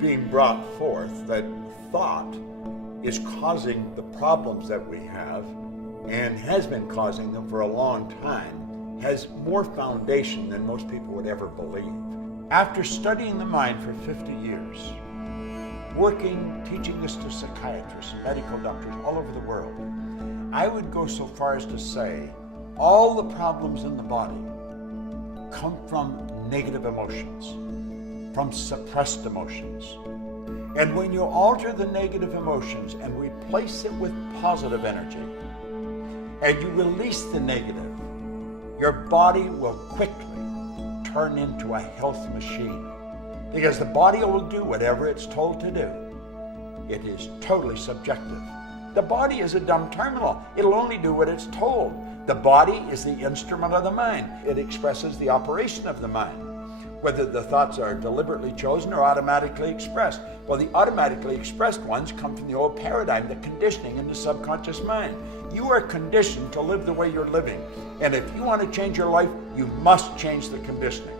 being brought forth that thought is causing the problems that we have and has been causing them for a long time, has more foundation than most people would ever believe. After studying the mind for 50 years, working, teaching this to psychiatrists, medical doctors all over the world, I would go so far as to say all the problems in the body come from negative emotions, from suppressed emotions. And when you alter the negative emotions and replace it with positive energy, and you release the negative, your body will quickly turn into a health machine. Because the body will do whatever it's told to do. It is totally subjective. The body is a dumb terminal. It'll only do what it's told. The body is the instrument of the mind. It expresses the operation of the mind, whether the thoughts are deliberately chosen or automatically expressed. Well, the automatically expressed ones come from the old paradigm, the conditioning in the subconscious mind. You are conditioned to live the way you're living. And if you want to change your life, you must change the conditioning.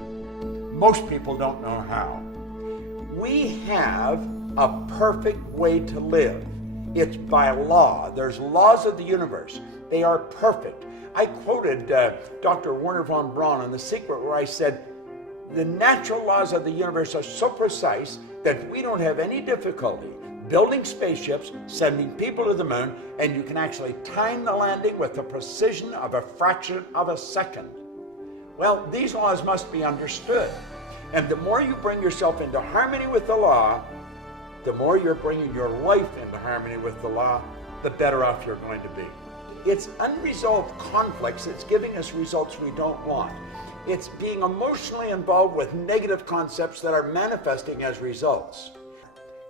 Most people don't know how. We have a perfect way to live. It's by law. There's laws of the universe. They are perfect. I quoted Dr. Werner von Braun on The Secret, where I said, the natural laws of the universe are so precise that we don't have any difficulty building spaceships, sending people to the moon, and you can actually time the landing with the precision of a fraction of a second. Well, these laws must be understood. And the more you bring yourself into harmony with the law, the more you're bringing your life into harmony with the law, the better off you're going to be. It's unresolved conflicts that's giving us results we don't want. It's being emotionally involved with negative concepts that are manifesting as results.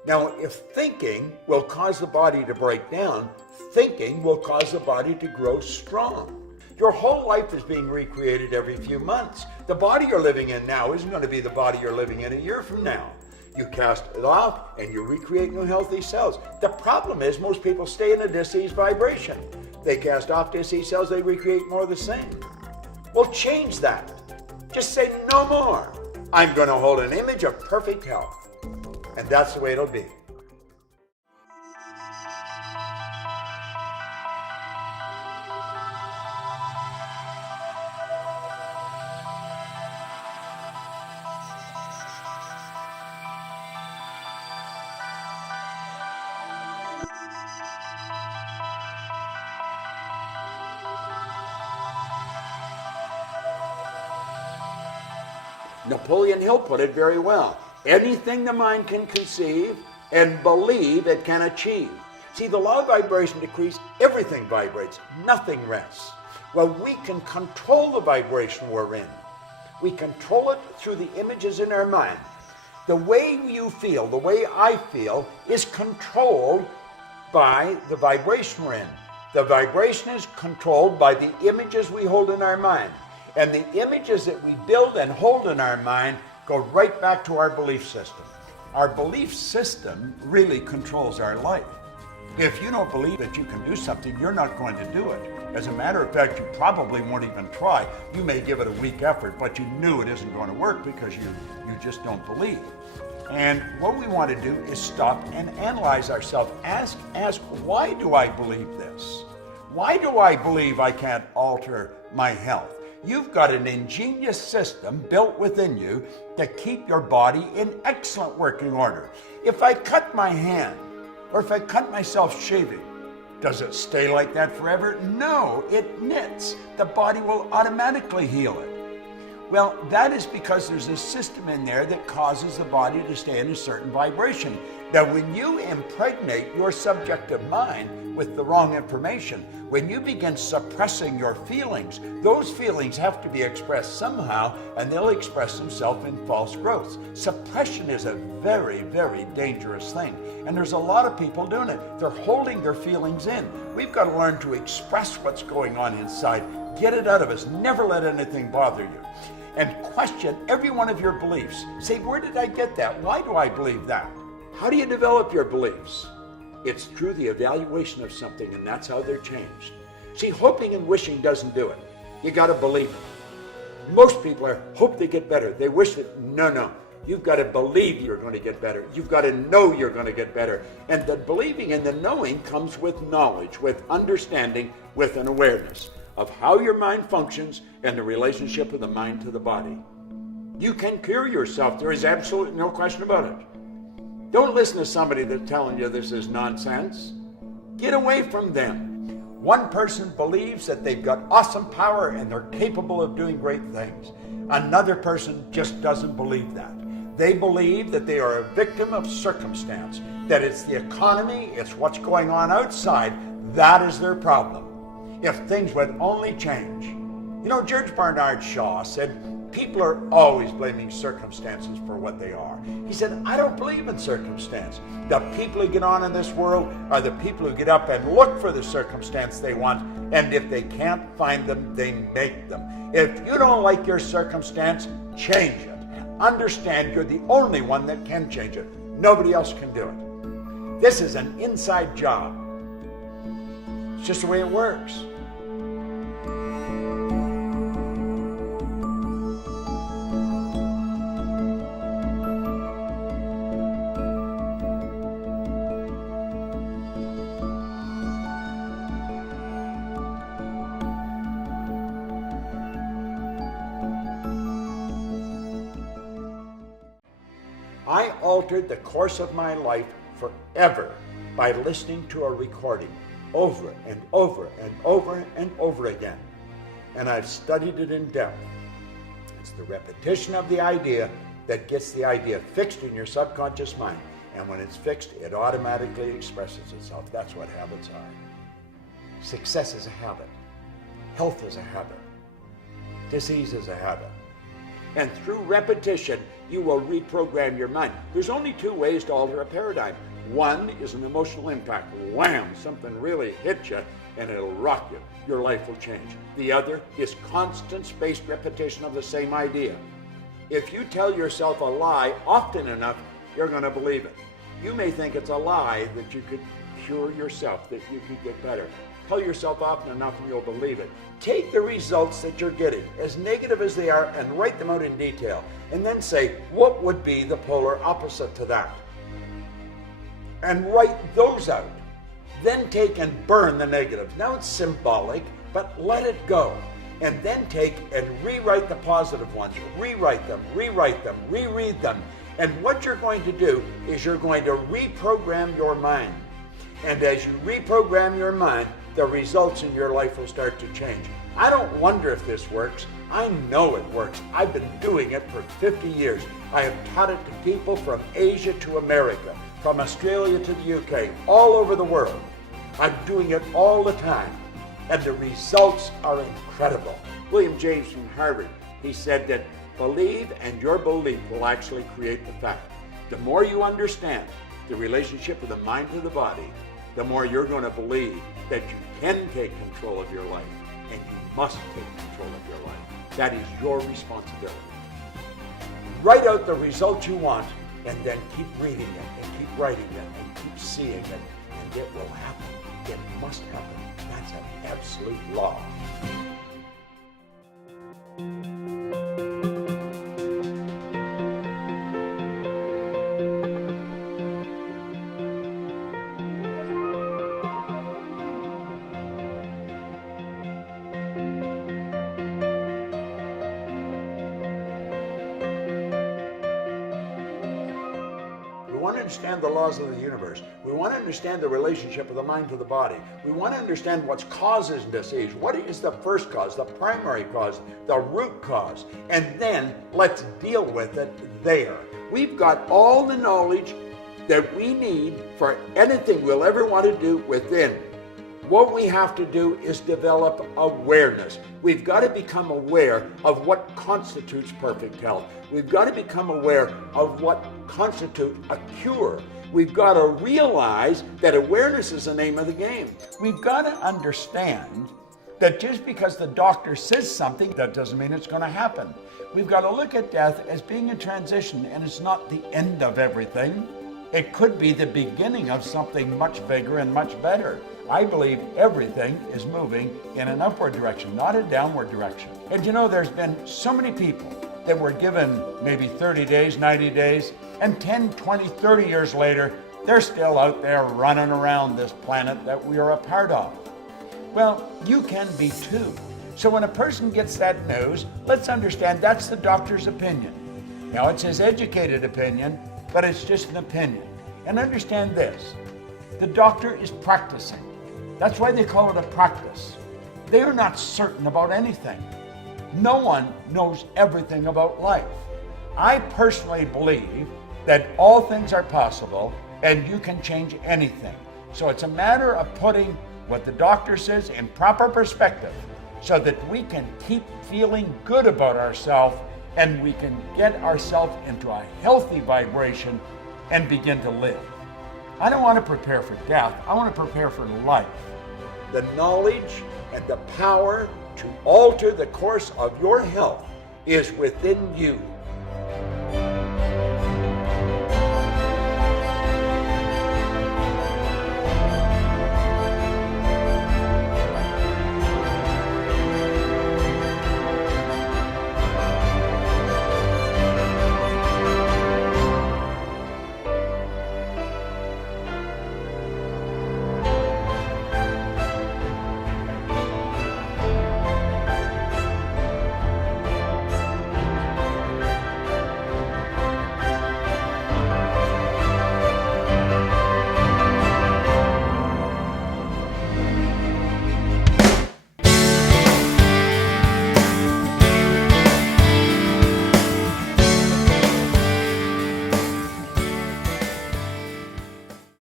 Now, if thinking will cause the body to break down, thinking will cause the body to grow strong. Your whole life is being recreated every few months. The body you're living in now isn't going to be the body you're living in a year from now. You cast it off and you recreate new healthy cells. The problem is most people stay in a diseased vibration. They cast off diseased cells, they recreate more of the same. Well, change that. Just say no more. I'm going to hold an image of perfect health. And that's the way it'll be. Napoleon Hill put it very well. Anything the mind can conceive and believe it can achieve. See, the law of vibration decrees, everything vibrates, nothing rests. Well, we can control the vibration we're in. We control it through the images in our mind. The way you feel, the way I feel, is controlled by the vibration we're in. The vibration is controlled by the images we hold in our mind. And the images that we build and hold in our mind go right back to our belief system. Our belief system really controls our life. If you don't believe that you can do something, you're not going to do it. As a matter of fact, you probably won't even try. You may give it a weak effort, but you knew it isn't going to work because you just don't believe. And what we want to do is stop and analyze ourselves. Ask, why do I believe this? Why do I believe I can't alter my health? You've got an ingenious system built within you to keep your body in excellent working order. If I cut my hand, or if I cut myself shaving, does it stay like that forever? No, it knits. The body will automatically heal it. Well, that is because there's a system in there that causes the body to stay in a certain vibration. Now, when you impregnate your subjective mind with the wrong information, when you begin suppressing your feelings, those feelings have to be expressed somehow, and they'll express themselves in false growths. Suppression is a very, very dangerous thing, and there's a lot of people doing it. They're holding their feelings in. We've got to learn to express what's going on inside. Get it out of us. Never let anything bother you. And question every one of your beliefs. Say, where did I get that? Why do I believe that? How do you develop your beliefs? It's through the evaluation of something, and that's how they're changed. See, hoping and wishing doesn't do it. You got to believe it. Most people hope they get better. They wish that, no. You've got to believe you're going to get better. You've got to know you're going to get better. And the believing and the knowing comes with knowledge, with understanding, with an awareness of how your mind functions and the relationship of the mind to the body. You can cure yourself. There is absolutely no question about it. Don't listen to somebody that's telling you this is nonsense. Get away from them. One person believes that they've got awesome power and they're capable of doing great things. Another person just doesn't believe that. They believe that they are a victim of circumstance, that it's the economy, it's what's going on outside, that is their problem. If things would only change. You know, George Bernard Shaw said, people are always blaming circumstances for what they are. He said, I don't believe in circumstance. The people who get on in this world are the people who get up and look for the circumstance they want, and if they can't find them, they make them. If you don't like your circumstance, change it. Understand you're the only one that can change it. Nobody else can do it. This is an inside job. It's just the way it works. I altered the course of my life forever by listening to a recording over and over and over and over again. And I've studied it in depth. It's the repetition of the idea that gets the idea fixed in your subconscious mind. And when it's fixed, it automatically expresses itself. That's what habits are. Success is a habit. Health is a habit. Disease is a habit. And through repetition, you will reprogram your mind. There's only two ways to alter a paradigm. One is an emotional impact. Wham! Something really hit you and it'll rock you. Your life will change. The other is constant spaced repetition of the same idea. If you tell yourself a lie often enough, you're going to believe it. You may think it's a lie that you could cure yourself, that you could get better. Tell yourself often enough and you'll believe it. Take the results that you're getting, as negative as they are, and write them out in detail. And then say, what would be the polar opposite to that? And write those out. Then take and burn the negatives. Now it's symbolic, but let it go. And then take and rewrite the positive ones. Rewrite them, reread them. And what you're going to do is you're going to reprogram your mind. And as you reprogram your mind, the results in your life will start to change. I don't wonder if this works. I know it works. I've been doing it for 50 years. I have taught it to people from Asia to America, from Australia to the UK, all over the world. I'm doing it all the time, and the results are incredible. William James from Harvard, he said that believe and your belief will actually create the fact. The more you understand the relationship of the mind to the body, the more you're going to believe that you can take control of your life, and you must take control of your life. That is your responsibility. Write out the results you want, and then keep reading it, and keep writing it, and keep seeing it, and it will happen. It must happen. That's an absolute law. We want to understand the laws of the universe. We want to understand the relationship of the mind to the body. We want to understand what's causes disease. What is the first cause, the primary cause, the root cause? And then let's deal with it there. We've got all the knowledge that we need for anything we'll ever want to do within. What we have to do is develop awareness. We've got to become aware of what constitutes perfect health. We've got to become aware of what constitutes a cure. We've got to realize that awareness is the name of the game. We've got to understand that just because the doctor says something, that doesn't mean it's going to happen. We've got to look at death as being a transition, and it's not the end of everything. It could be the beginning of something much bigger and much better. I believe everything is moving in an upward direction, not a downward direction. And you know, there's been so many people that were given maybe 30 days, 90 days, and 10, 20, 30 years later, they're still out there running around this planet that we are a part of. Well, you can be too. So when a person gets that news, let's understand that's the doctor's opinion. Now, it's his educated opinion, but it's just an opinion. And understand this, the doctor is practicing. That's why they call it a practice. They are not certain about anything. No one knows everything about life. I personally believe that all things are possible and you can change anything. So it's a matter of putting what the doctor says in proper perspective so that we can keep feeling good about ourselves and we can get ourselves into a healthy vibration and begin to live. I don't want to prepare for death. I want to prepare for life. The knowledge and the power to alter the course of your health is within you.